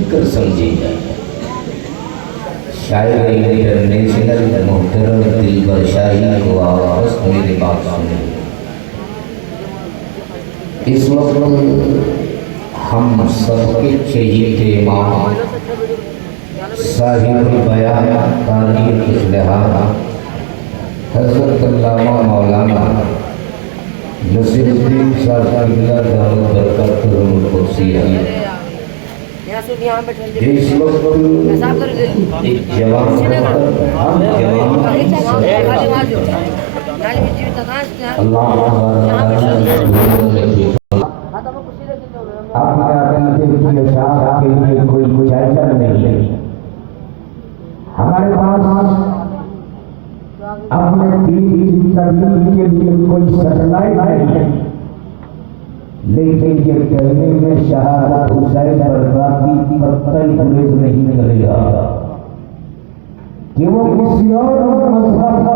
फिक्र समझी जाए। शायर इंटरनेशनल मोहतरम दिलबर शाही को आपस मेरी बात सुने। इस वक्त हम सबके चहीते इमाम साहिब बयान तारीख इस्लाह हज़रत अल्लामा मौलाना नसीरुद्दीन साहब दावत बरकतुहुल कुदसिया इस वक्त एक जवान कोई जायजा नहीं। हमारे पास अपने दीन के लिए कोई सटलाइट नहीं, लेकिन ये कहने में शहादत हुसैन बरकाती कतई गुरेज नहीं करेगा कि वो किसी और मजहब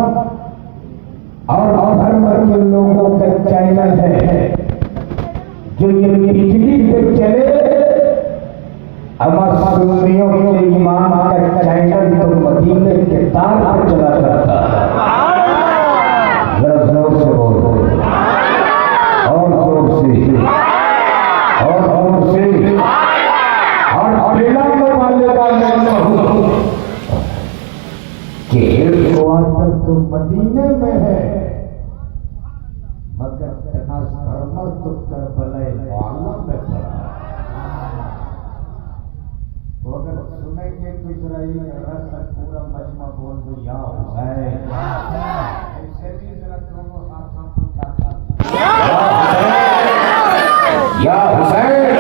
और धर्म के लोगों का चैनल है जो ये बिजली पे चले। अमर सुन्नियों के ईमान का चैनल तो मदीने के तार पर चला करता है। जरा जोर से बोलो, और जोर से, और जोर से, और मिलाने वाले का मैं कहूँ कि क्वार्टर तो मदीने में है, मगर ट्रांसफार्मर तो करबला वाला में पड़ा। तो अगर सुनेंगे तो इजराइल पूरा मजमा बोल दो या हुसैन, ऐसे भी जरा दोनों हाथ या हुसैन,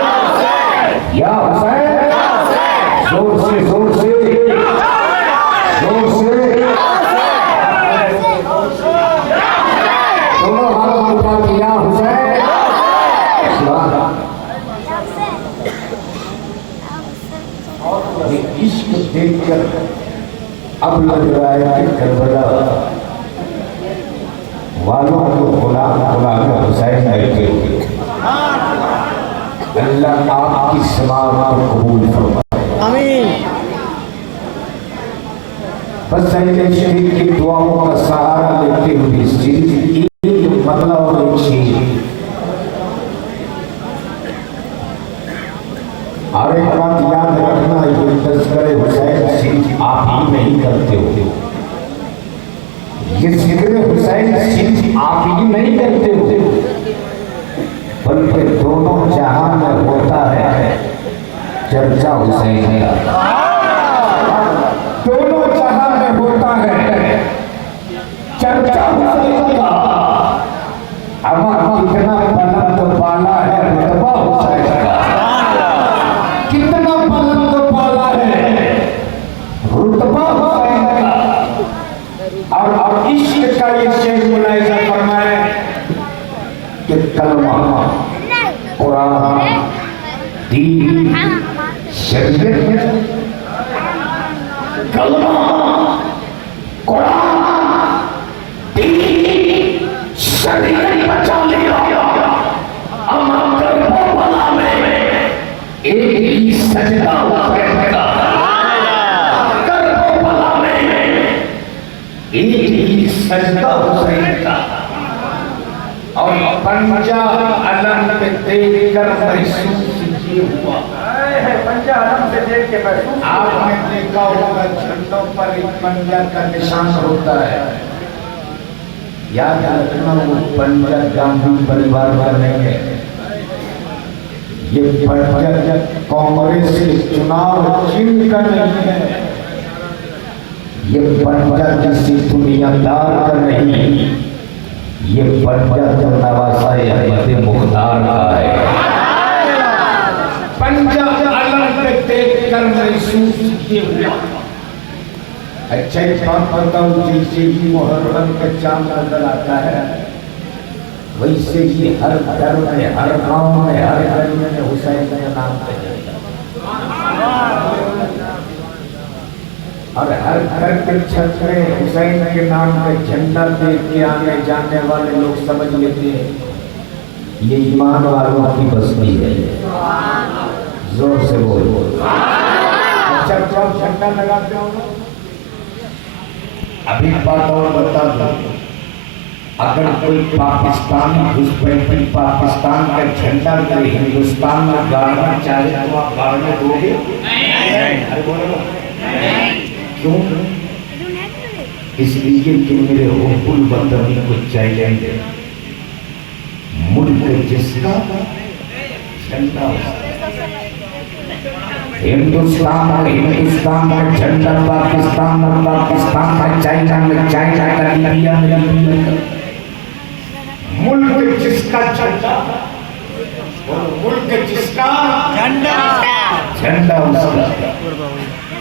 या हुसैन, जोर से, जोर से, जोर से, दोनों हाथ उठा के या हुसैन। इश्क देखकर अब लग रहा है कि करबला वालों को गुलाम हुसैन बैठे हुए। अल्लाह आपकी समाअत को कबूल फरमाए, आमीन। बस शरीफ की दुआओं का सहारा लेते हुए इस चीज मतलब और एक चीज और एक बात याद रखना, ये तज़किरे हुसैन सिर्फ आप ही नहीं करते हो, ये ज़िक्र हुसैन सिर्फ आप ही नहीं करते हो, बल्कि दोनों जहां में होता है चर्चा हुसैन का। दोनों जहां में होता है चर्चा हुसैन का। अब कितना बुलंद पाला है रुतबा हुसैन का, कितना बुलंद पाला है रुतबा हुसैन का। और इश्क का ये शेर मुलाहिजा फरमाए कि कलमा, कुरान, दीन, शरीयत, कलमा, कुरान, दीन, शरीयत बचा लिया। अमर करबला में एक ही सजदा हुसैन का, करबला में एक ही सजदा हुसैन का। और पंजा अलम पे देखकर महसूस ये हुआ, पंजा अलम से देख के महसूस, आपने देखा होगा झंडों पर एक पंजा का निशान होता है। याद रखना वो पंजा गांधी परिवार का नहीं है, ये पंजा कांग्रेस के चुनाव चिन्ह का नहीं है, ये पंजा किसी दुनियादार का नहीं, ये पंजा तो नवासा अहमद मुख्तार का है। पंजा अलग पे देखकर महसूस ये हुआ। अच्छा एक बात बताऊं, जैसे ही मुहर्रम का चांद नजर आता है वैसे ही हर घर में, हर गांव में, हर गली में हुसैन का नाम है और हर घर के छत में हुसैन के नाम पे झंडा देख के आने जाने वाले लोग समझ लेते हैं ये ईमान वालों की बस्ती है। जोर से बोल। अच्छा तो झंडा लगाते हो। अभी बात और बता दो, अगर कोई पाकिस्तानी घुसपैठी पाकिस्तान का झंडा ले हिंदुस्तान में गाड़ना चाहे तो आप गाड़ने दोगे? अरे बोलो क्यों? इसलिए कि मेरे हुब्बुल वतनी को चैलेंज है, मुल्क जिसका झंडा हिंदुस्तान में झंडा, पाकिस्तान में चाइना में चाइना का, लिबिया में लिबिया, मुल्क जिसका झंडा, मुल्क जिसका झंडा उसका।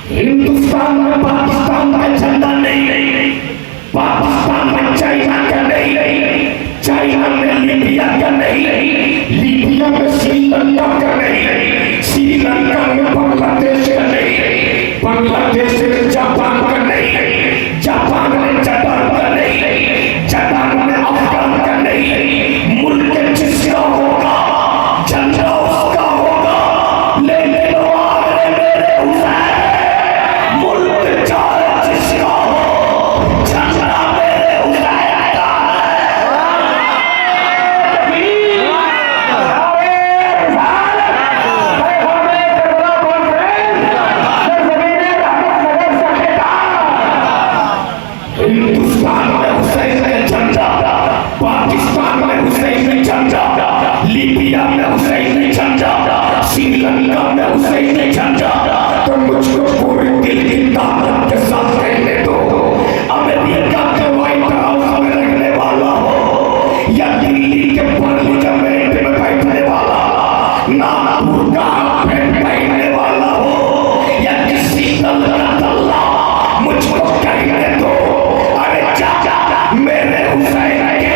हिंदुस्तान में पाकिस्तान का झंडा नहीं, पाकिस्तान में चाइना का नहीं, चाइना में लिबिया का नहीं, लिबिया में श्रीलंका का नहीं, श्रीलंका में बांग्लादेश का नहीं, बांग्लादेश में जापान का नहीं, जापान में जर्मन का नहीं, जर्मन में अफगान का नहीं। मुल्क जिसका होगा झंडा उसका होगा। लेकिन आगे मेरे हुसैन, मुल्क चाहे जिसका हो, झंडा मेरे हुसैन का है। हिंदुस्तान में हुसैन का झंडा, पाकिस्तान में हुसैन का झंडा, लिबिया में हुसैन का झंडा, श्रीलंका में हुसैन का झंडा। तो मुझको पूरे दिल की ताकत के साथ कहने दो, अमेरिका के व्हाइट हाउस में रहने वाला हो या दिल्ली के पार्लियामेंट में बैठने वाला, नागपुर का पहनने वाला हो या किसी दल का दल्ला, मुझको कहने दो, अरे चाचा मेरे हुसैन के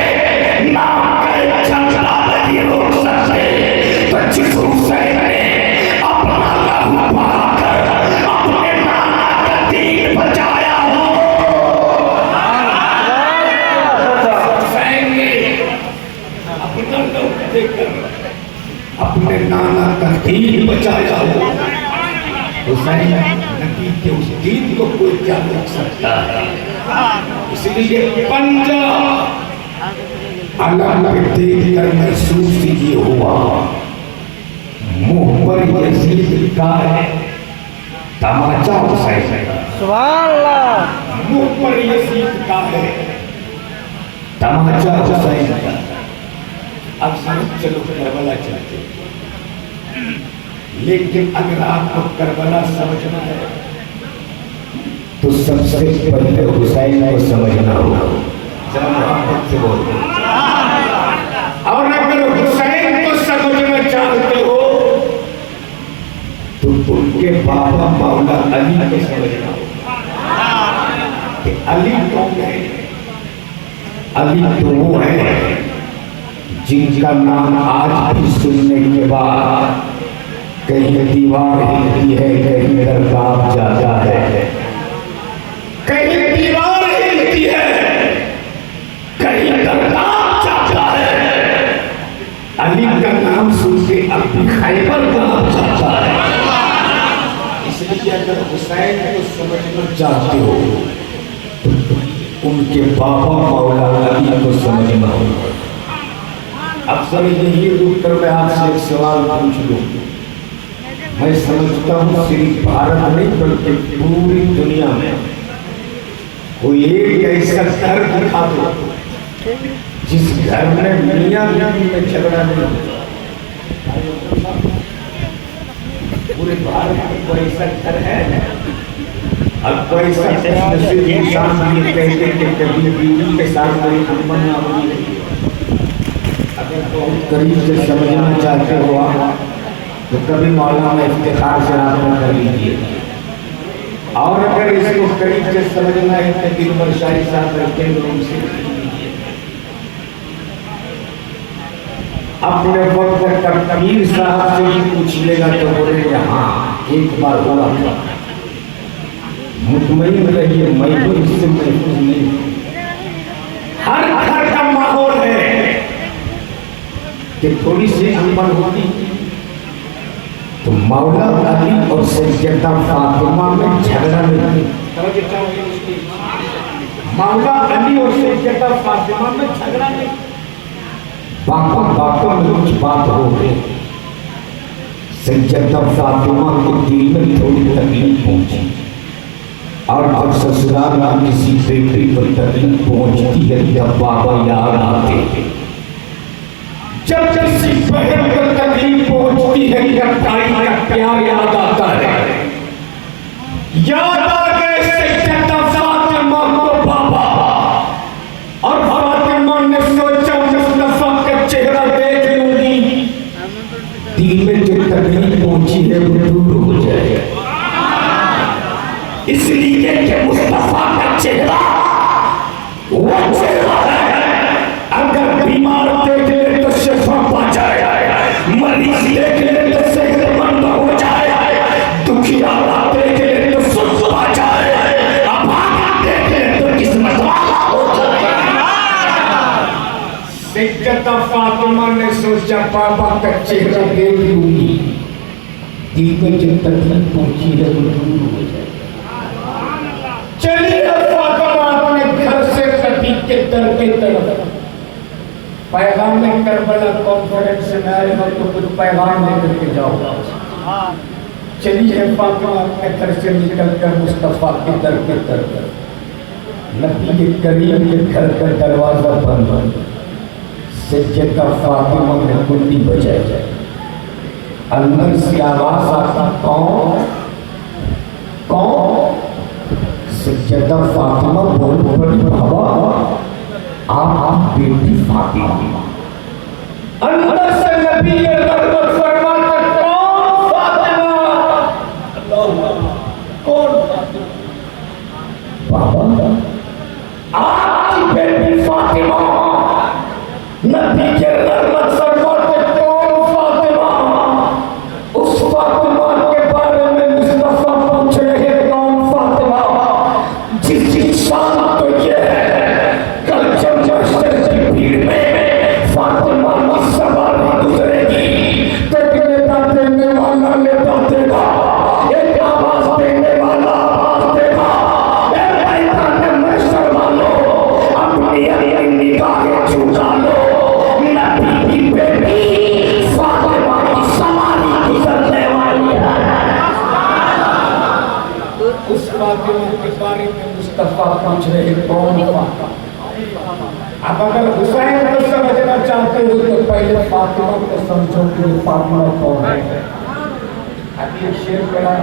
नाम का झंडा नहीं रोक सकते। तो जिस हुसैन ने अपना लहू बहाकर अपने नाना का दीन बचाया हो, हुसैन ने अपना लहू देकर अपने नाना का दीन बचाया हो। हुसैन नबी के उस दीन को कोई क्या रोक सकता है? इसलिए पंजाब अलग देख कर महसूस ये हुआ, मुंह पर यजीद का है तमाचा हुसैन का, सुभान अल्लाह, मुंह पर यजीद का है तमाचा हुसैन का। अब समझ चलो करबला चलते, लेकिन अगर आपको करबला समझना है तो सबसे पहले हुसैन को समझना होगा। जरा मोहब्बत से बोलो। और अगर हुसैन को समझना चाहते हो तो उनके बाबा मौला अली को समझना होगा कि अली कौन है। अली तो वो है जिनका नाम आज भी सुनने के बाद कहीं दीवार हिलती है, कहीं दरगाह जाता है, कहीं दीवार हिलती है, कहीं दरगाह जाता है। अली का नाम सुन के अब भी खैबर का नाम जाता है। इसलिए अगर हुसैन को समझना चाहते हो तो उनके बाबा मौला अली को समझना होगा। अब समझिए, ये रुक कर मैं आपसे एक सवाल पूछ लूं। मैं समझता हूँ सिर्फ भारत नहीं बल्कि पूरी दुनिया में कोई एक ऐसा घर दिखा दो जिस घर में मियां बीवी में झगड़ा नहीं होता। पूरे भारत में कोई ऐसा घर है? अब कोई ऐसा इंसान ये कहते कि कभी बीवी के साथ कोई दुश्मन ना होगी। अगर बहुत करीब से समझना चाहते हो आप तो कभी मौलाना इफ्तिखार से रास्ता कर लीजिए, और अगर इसको करीब से समझना है तो दिलबर शाही साहब रखते हैं उनसे लीजिए। अपने वक्त का कबीर साहब से भी पूछिएगा तो बोलेंगे हाँ एक बार हुआ था। मुतमईन रहिए, मैं तो इससे महफूज नहीं। हर घर का माहौल है कि थोड़ी सी अनबन होती तो मौला अली और सैयदा फातिमा में झगड़ा नहीं। मौला अली और सैयदा फातिमा में झगड़ा नहीं, बातों में कुछ बात हो गई। सैयदा फातिमा के दिल में थोड़ी तकलीफ पहुंची, और अब ससुराल में किसी बेटी को तकलीफ पहुंचती है जब बाबा याद आते हैं। जब किसी बहन को तकलीफ पहुंचती है जब भाई का प्यार याद आता है। याद आ गए सैयदा फातिमा को बाबा, और फातिमा ने सोचा मुस्तफा का चेहरा देख लूंगी, दिल में जो तकलीफ पहुंची है वो दूर हो जाए। इसलिए कि मुस्तफा का चेहरा वो चेहरा है, अगर बीमार देख ले तो शिफा पा जाए, मरीज देख ले तो सेहतमंद हो जाए, दुखियारा देख ले तो सुख पा जाए, अभागा देख ले तो किस्मत वाला हो जाए। सैयदा फातिमा ने सोचा बाबा का चेहरा देख लूंगी, दिल में जो तकलीफ पहुंची है वो दूर हो जाए। चलिए फातिमा अपने घर से नबी के दर के तरफ पैगाम में करबला कॉन्फ्रेंस में आए हो तो कुछ पैगाम लेकर के जाओ। चलिए फातिमा अपने घर से निकलकर मुस्तफा के दर के तरफ, नबी के करीम के घर का दरवाजा बंद, सैयदा फातिमा ने कुंडी बजाई, अंदर से आवाज आता कौन कौन? सैयदा फातिमा बोल पड़ी, बाबा आप बेटी फातिमा। अंदर से नबी ये रहमत फरमाते कौन फातिमा? कौन बाबा? आपकी बेटी फातिमा। नबी के रहमत फरमाते कौन फातिमा? उस फातिमा के बारे में मुस्तफा पूछ रहे कौन फातिमा? जिसकी शान तो ये है, कल जब महशर की भीड़ में फातिमा की सवारी गुजरेगी, देखने देने वाला लेता देगा, एक आवाज देने वाला आवाज देगा, मैदान महशर वालों अपनी अपनी निगाहें झुका लो, नबी की बेटी फातिमा की सवारी गुजरने वाली है। उस फातिमा के बारे में मुस्तफा पूछ रहे कौन फातिमा? अब अगर हुसैन को समझना चाहते हो तो पहले फातिमा को समझो कि फातिमा कौन है। अभी शेर पड़ा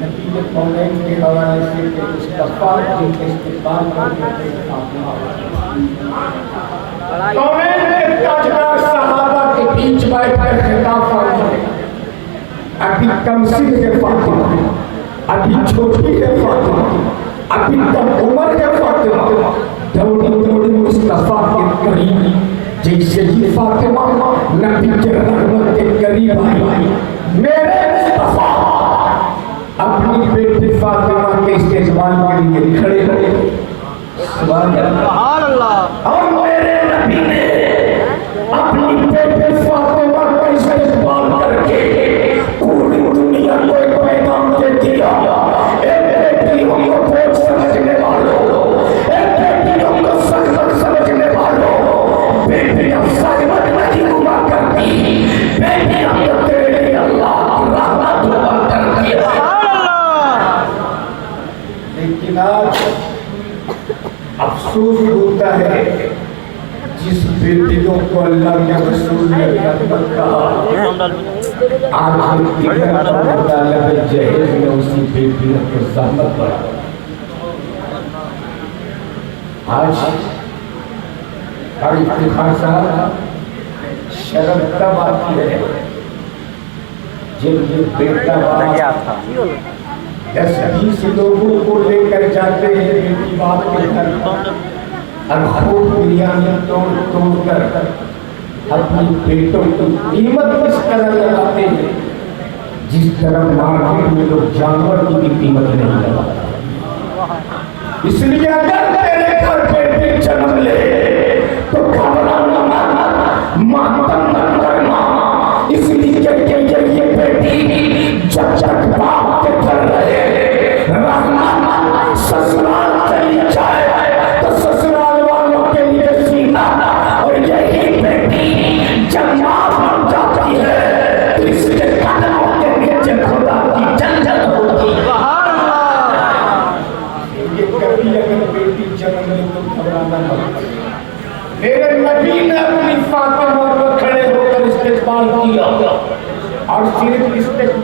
नबी के कौनैन के हवाले से कि मुस्तफा के इस्तेमाल करके फातिमा कौनैन के ताजदार सहाबा के बीच बैठकर खिताब फरमाए, अभी कमसिन है फातिमा, अभी छोटी है फातिमा, अभी तक उम्र है फातिमा, दौड़ी दौड़ी मुस्तफा के करीब, जैसे ही फातिमा नबी के रहमत के करीब आई, मेरे मुस्तफा अपनी बेटी फातिमा के इस्तेमाल के लिए खड़े रहे। सुभान अल्लाह। और मेरे नबी ने अपनी बेटी फातिमा का इस्तेमाल करके पूरी दुनिया को एक पैगाम दे दिया, समझने वालों, एक बेटियों को समझने वालों, बेटियां सरमत नहीं हुआ करती, बेटियां तो तेरे लिए अल्लाह की रहमत हुआ करती है। लेकिन आज अफसोस होता है जिस बेटियों को अल्लाह के रसूल ने रहमत कहा, आज जहेज में उसी बेटियों को सहमत बढ़ा। आज बड़ी इफ्तिखार साहब शर्म तब आती है जब ये बेटा 10-20 लोगों को लेकर जाते हैं बेटी बाप के घर, और खूब बिरयानी तोड़ कर अपनी बेटों की कीमत इस तरह लगाते हैं जिस तरह मार्केट में लोग जानवर की भी कीमत नहीं लगाते। इसलिए अगर तेरे घर बेटी जन्म ले तो घबराना मत, मातम मत करना, इसलिए ये बेटी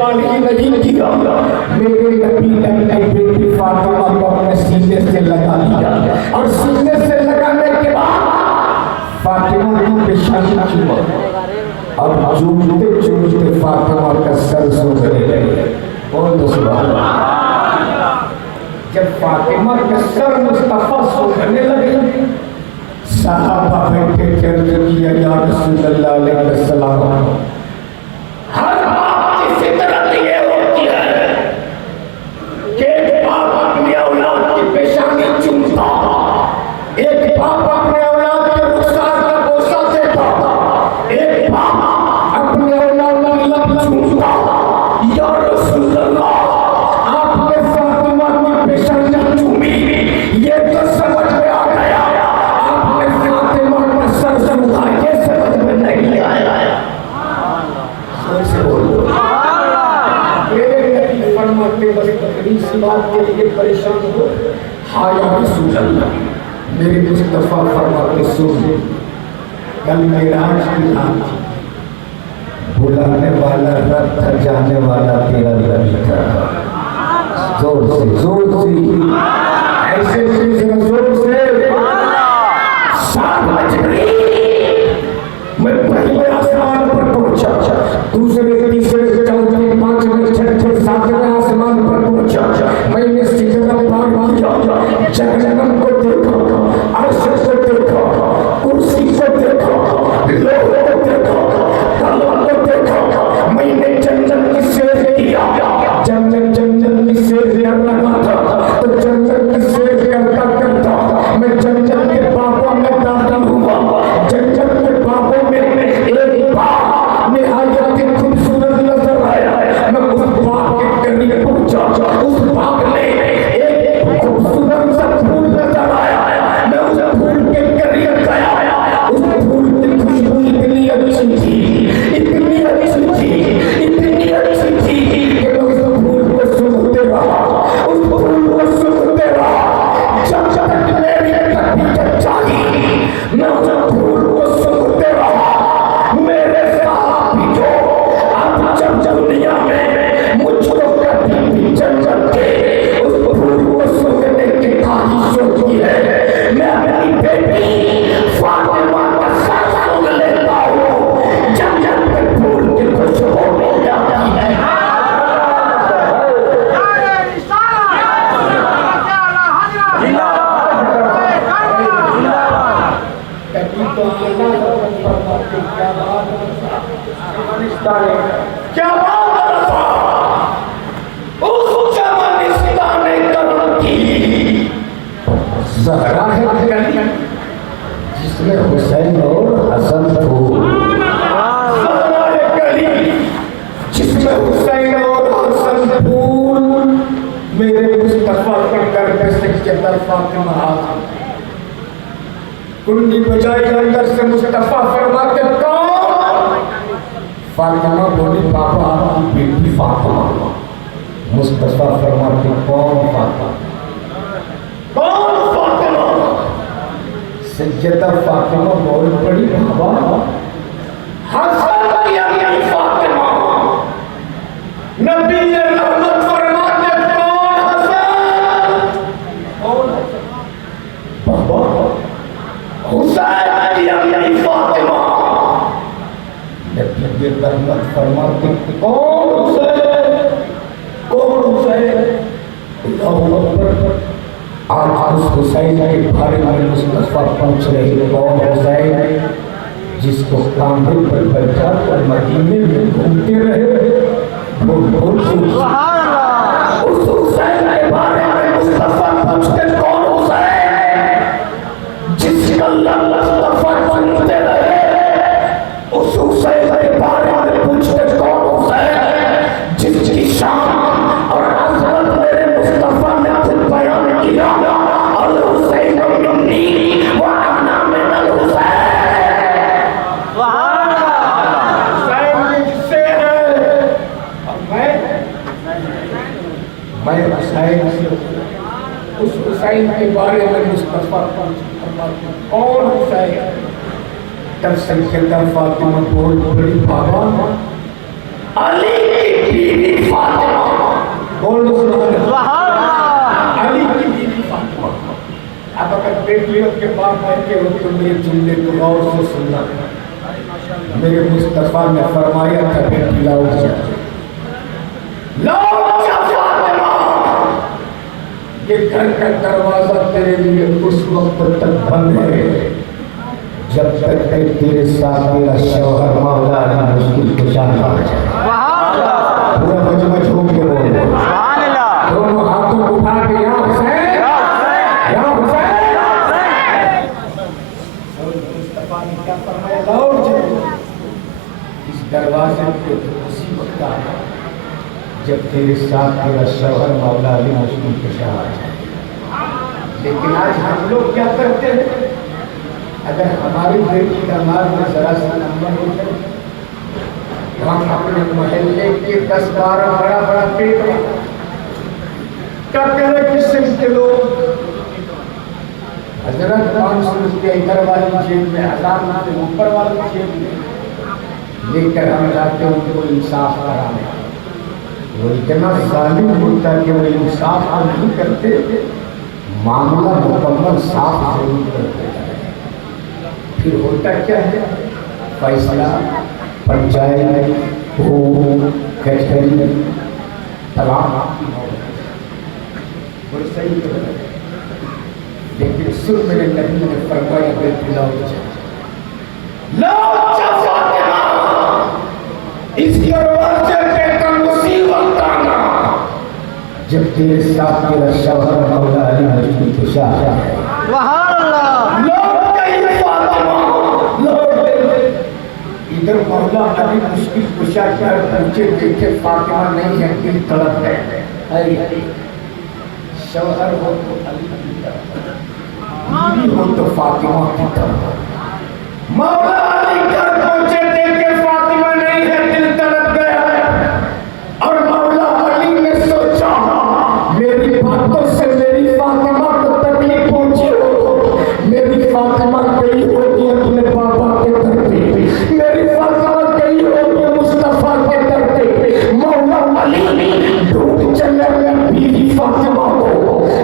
इस्तेमाल ही नहीं किया, मेरे नबी ने अपनी बेटी फातिमा को अपने सीने से लगा लिया और सीने से लगाने के बाद फातिमा की पेशानी चूमा और चूमते चूमते फातिमा का सर सूखने लगे। बोल दो सुभान अल्लाह। जब फातिमा का सर मुस्तफा सूखने लगे, सहाबा बैठे अर्ज किया, या रसूलल्लाह अलैहि वसल्लम, हर बाप की फितरत ये होती है कि एक बाप अपनी औलाद की पेशानी चूमता, एक बाप अपने औलाद के रुखसार का बोसा देता, एक बाप अपने औलाद का लब चूमता। या रसूलल्लाह, आपने फातिमा की पेशानी चूमी, ये तो समझ में आ गया, आपने फातिमा का सर सूखा, ये समझ में नहीं आया। से बोलो मेरे नबी फरमाते, बड़ी तकलीफ से बात के लिए परेशान हो, हाँ या रसूल अल्लाह, मेरे मुस्तफा फरमाते, सुन, कल मेराज की रात थी, बुलाने वाला रब था, जाने वाला तेरा नबी था। जोर से ऐसे जोर से सात बज गई, मैं पहले आसमान पर पहुंचा, दूसरे तीसरे चौथे पांचवें छठे सातवें आसमान पर पहुंचा, मैंने सिजदा पार किया, जहन्नम को देखा, अर्श को देखा, कुर्सी को देखा, लोह को देखा, कलम को देखा, मैंने जन्नत की सैर किया। जब मैं जन्नत की सैर कर रहा था तो जन्नत की सैर करता करता मैं जन्नत के बागों में दाखिल हुआ। जन्नत के बागों में एक बाग निहायत खूबसूरत नजर आया। मैं उस बाग के करीब पहुंचा, उस बाग में एक खूबसूरत सा फूल नजर आया। मैं उस फूल के करीब गया, उस फूल की खुशबू इतनी अच्छी थी, इतनी अच्छी थी, इतनी अच्छी थी कि मैं उस फूल को सूंघते रहा, उस फूल को सूंघते रहा, जब तक मेरी तबीयत जागी। मैं उस फूल को सूंघते रहा। मेरे साहबी जो अब जब दुनिया में मुझको कभी भी जन्नत के उस फूल को सूंघने की ख्वाहिश होती है, मैं अपनी बेटी फातिमा का सर सूंघ लेता हूँ। जन्नत के फूल की खुशबू मिल जाती है। क्या बात उस जमानिस्तान करण की ज़हरा है गली, जिसमें हुसैन और हसन फूल, ज़हरा है गली जिसमें हुसैन और हसन फूल, मेरे मुस्तफा के घर पे सज्जदा फातिमा हाजिर, कुंडी बजाई अंदर से मुस्तफा फरमाते, कौन? फातिमा बोली, पापा आपकी बेटी फातिमा। मुस्तफा फरमाते, कौन फातिमा? कौन फातिमा? सज्जदा फातिमा बोल पड़ी, बाबा हसन की अम्मी फातिमा। नबी ने रहमत फरमाते, कौन हसन? कौन हसन? बाबा हुसैन की अम्मी फातिमा। नबी ने रहमत फरमाते, कौन हुसैन? कौन हुसैन? अल्लाहु अकबर। आज उस हुसैन के बारे में मुस्तफा पूछ रहे, कौन हुसैन? जिसको कांधे पर बैठा कर मदीने में घूमते रहे, उस हुसैन के बारे में मुस्तफा पूछते, कौन हुसैन? जिसका मुस्तफा सुनते रहे, उस हुसैन के बारे में पूछते, कौन हुसैन? जिसकी शान और अज़मत मेरे मुस्तफा ने खुद बयान किया, अल हुसैन मिन्नी व अना मिनल हुसैन। मैं हुसैन से, उस हुसैन के बारे में मुस्तफा कौन हुसैन? तब सैयदा फातिमा बोल पड़ी, बाबा अली की बीवी फातिमा, बोल सुभान अल्लाह, अली की बीवी फातिमा। अब अगर बेटियों के बाप बैठे हो तो मेरे जुमले को गौर से सुनना। मेरे मुस्तफा ने फरमाया था बेटी लाओ जा, लाओ जा फातिमा, ये घर का दरवाजा तेरे लिए उस वक्त तक बंद है जब तक तेरे साथ तेरा शौहर मौला अली मुश्किल कुशा ना हो जाए। पूरा मजमच हो के बोल, दोनों हाथों को उठा के या हुसैन, या हुसैन। मुस्तफा ने क्या फरमाया, लाओ जा। इस दरवाजे पे उसी वक्त आना जब तेरे साथ तेरा शौहर मौला अली मुश्किल कुशा आ जाए। लेकिन आज हम लोग क्या करते हैं, अगर हमारी बेटी का मार्ग में जरा सा नंबर हो जाए तो हम अपने मोहल्ले के 10-12 बड़ा पेट क्या करे किस्म के लोग, हजरत 500 रुपया इधर वाली जेब में, 1000 ना ऊपर वाली जेब में लेकर हम जाते हैं उनको इंसाफ कराने। वो इतना जालिम होता कि वो इंसाफ नहीं करते, मामला मुकम्मल साफ जरूर करते। फिर होता क्या है, फैसला पंचायत हो, कचहरी, तलाक, सही। लेकिन सुन मेरे नबी ने फरमाया बेटी लाओ जा, फातिमा, इस दरवाजे पे का मुसीबत आना जब तेरे साथ तेरा शौहर मौला अली मुश्किल कुशा है। इधर मौला अली मुश्किल कुशा कर पूछे देखे फातिमा नहीं है, दिल तड़प है। शौहर हो तो अली की तरफ, बीवी हो तो फातिमा की तरफ। मौला अली घर पहुंचे देखे फातिमा नहीं है, दिल तड़प गया। और मौला अली ने सोचा मेरी बातों से मेरी फातिमा को तकलीफ पहुंची हो, मेरी फातिमा गई होगी अपने पापा के घर पे, मेरी फातिमा गई होगी मुस्तफा के दर पे। मौला अली ढूंढ चले गए बीवी फातिमा को,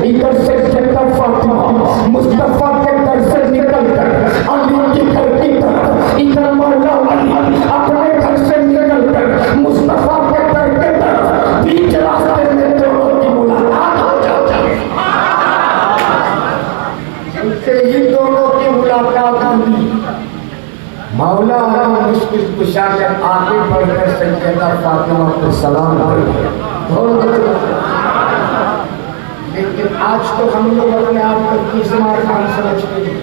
इधर से कहता फातिमा मुस्तफा के दर से निकल कर अली के घर की तरफ, इधर मौला अली अपने घर से निकल कर मुस्तफा के दर के तरफ, बीच रास्ते में दोनों की मुलाकात हो जाती है। जिनसे ही दोनों की मुलाकात हुई, मौला अली मुश्किल कुशा के आगे बढ़कर सैयदा फातिमा को सलाम कर। लेकिन आज तो हम लोग अपने आप को तीसरा खान समझते हैं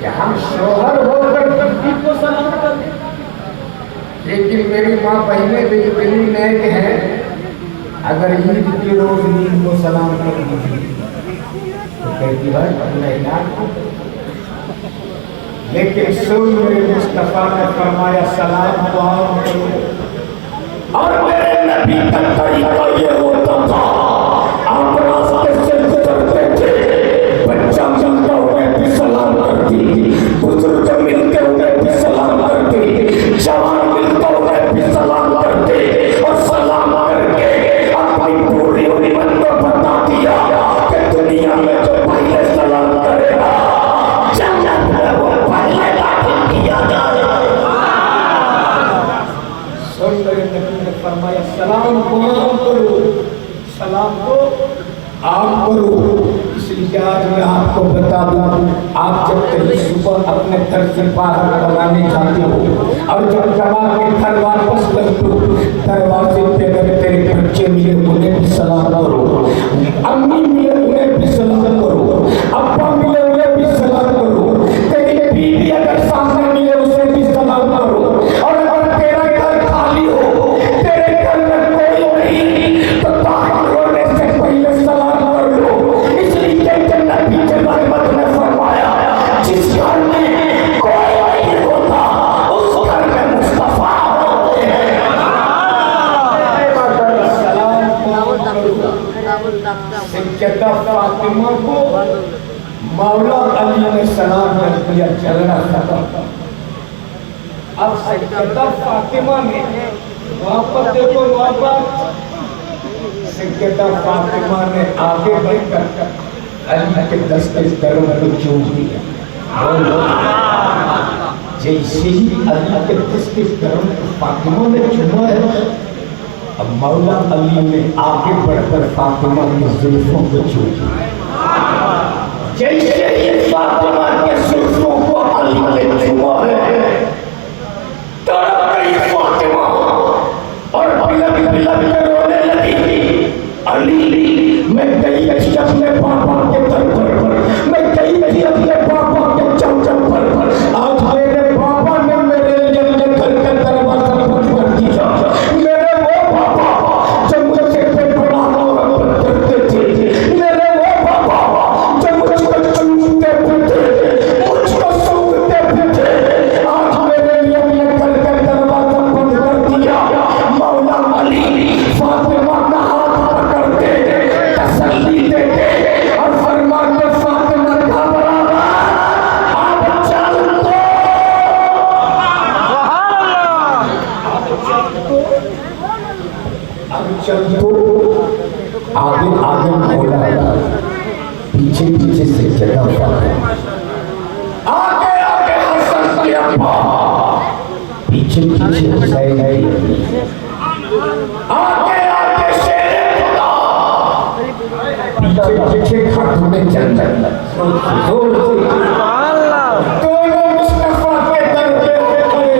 कि हम शौहर होकर बीवी को सलाम करते। लेकिन मेरी माँ बहनें भी इतनी नेक हैं, अगर ईद के रोज ईद को सलाम कर दीजिए तो कहती है। लेकिन सुन मेरे मुस्तफा ने फरमाया सलाम को आम करो, और मेरे नबी का तरीका ये होता था, आप रास्ते से गुजरते थे, बच्चा मिलता उन्हें भी सलाम करती, बुजुर्ग मिलते उन्हें भी सलाम करती, जवान मिलता उन्हें भी सलाम करते, और सलाम करके अपनी पूरी उम्मत को बता दिया कि दुनिया में जो पहले सलाम करेगा जन्नत में वो पहले दाखिल किया जाएगा। सुन मेरे नबी ने फरमाया सलाम को आम करो, सलाम को आम करो। इसलिए आज मैं आपको बता दूं, आप जब कहीं सुबह अपने घर से बाहर कमाने जाते हो और जब कमा के घर वापस लौटते हो, दरवाजे पे अगर तेरे बच्चे मिले उन्हें भी सलाम करो, अम्मी मिले उन्हें भी सलाम करो, अब्बा मिले उन्हें भी सलाम करो, तेरी बीवी अगर सामने मिले उसे भी सलाम करो। और अगर तेरा घर खाली हो, तेरे घर में कोई नहीं, तो दाखिल होने से पहले सलाम कर लो। इसलिए नबी के रहमत ने फरमाया जिस घर में कोई नहीं होता उस घर में मुस्तफा होते हैं। सैयदा फातिमा को मौला अली ने सलाम कर दिया, झगड़ा खत्म। अब सैयदा फातिमा ने मोहब्बत देखो मोहब्बत। सैयदा फातिमा ने आगे बढ़कर अली के दस्ते कदम को चूम दिया। जैसे ही अली के दस्ते कदम को फातिमा ने चूमा है, अब मौला अली ने आगे बढ़कर फातिमा की जुल्फों को चूम दिया। जैसे ही फातिमा के जुल्फों को अली ने चूमा है, तड़प गई फातिमा और बिलख बिलख कर रोने लगी। अली मैं गई थी अपने पापा के दर पर, मैं गई थी अपने पापा के चौचक पर, आज मेरे पापा ने मेरे लिए घर का दरवाजा बंद कर दिया। मेरे वो पापा जो मुझसे बड़ा मोहब्बत करते थे, मेरे वो पापा जो मुझको चूमते थे, मुझको सूंघते थे, आज मेरे लिए घर का दरवाजा बंद कर दिया। मौला अली फातिमा का हाथ पकड़ के तसल्ली देते और फरमाते फातिमा घबरा मत, अब चल दो, अब चल दो। आगे आगे मौला पीछे पीछे से जगह फातिमा, आगे आगे हसन की अम्मा, पीछे पीछे हुसैन की, आगे आगे शेरे खुदा, पीछे पीछे खातूने जन्नत। दोनों मुस्तफा के दर पे खड़े।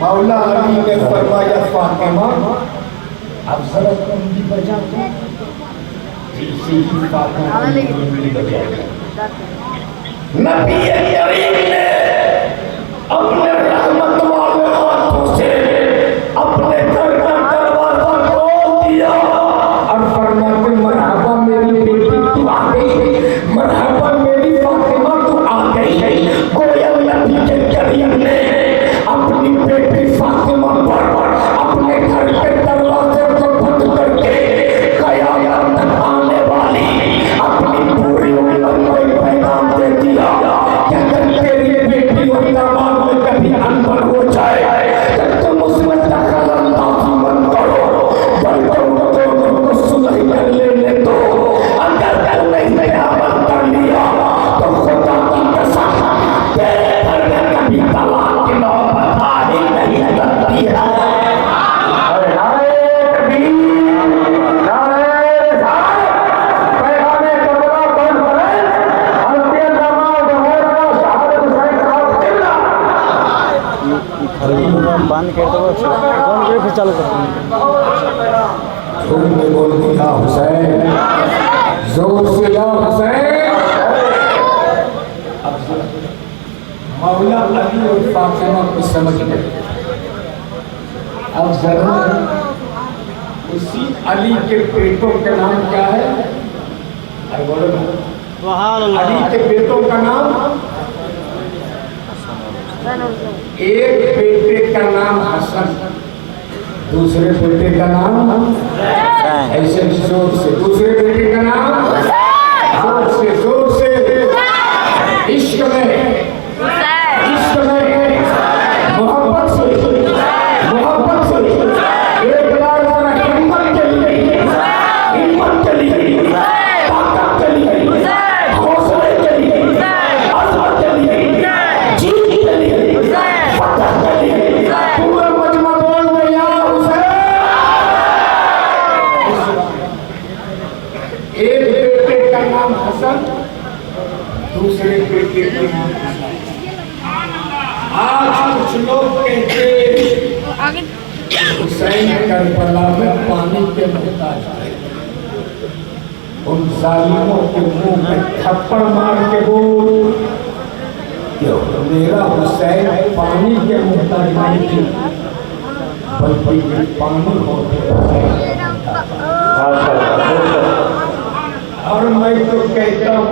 मौला अली ने फरमाया फातिमा अब जरा कुंडी बजा दो। जैसे ही फातिमा कुंडी बजाई, नबी करीम ने अपने रहमत वाले हाथों से अपने घर का दरवाजा खोल दिया और फरमाते मरहबा मेरी बेटी तू आ गई, मरहबा मेरी फातिमा तू आ गई। गोया नबी के करीम ने अपनी बेटी फातिमा पर अपने घर के दरवाजे को बंद करके कयामत तक आने वाली अपनी पूरी उम्मत को पैगाम दे दिया कि अगर तेरी बेटी और दामाद में कभी अनबन हो जाए तो तुम उसमें दखल अंदाजी मत करो, बल्कि दोनों को सुलह कर लेने दो। अगर तुमने अमल कर लिया तो खुदा की कसम तेरे घर में कभी तलाक की नौबत आ ही नहीं सकती है। बंद कर दो, बंद कर फिर चालू कर जोर में बोल दिया हुसैन, जोर से या हुसैन। अब मौला अली और फातिमा को समझ गए। अब जरा उसी अली के बेटों का नाम क्या है? अरे बोलो अली के बेटों का नाम, एक बेटे का नाम हसन, दूसरे बेटे का नाम ऐसे जोर से, दूसरे बेटे का नाम जोर से इश्क में मोहब्बत से एक बार जरा हिम्मत के लिए, ताकत के लिए, हौसले के लिए, अज़मत के लिए, जीत के लिए, फतह के लिए पूरा मजमा बोल दे या हुसैन। एक बेटे का नाम हसन, दूसरे बेटे का नाम हुसैन। आज कुछ लोग कहते हुसैन करबला में पानी के मोहताज है। उन जालिमों के मुंह में थप्पड़ मार के बोल क्यों, मेरा हुसैन पानी के मोहताज नहीं थी, बल्कि पानी होते और मैं तो कहता हूँ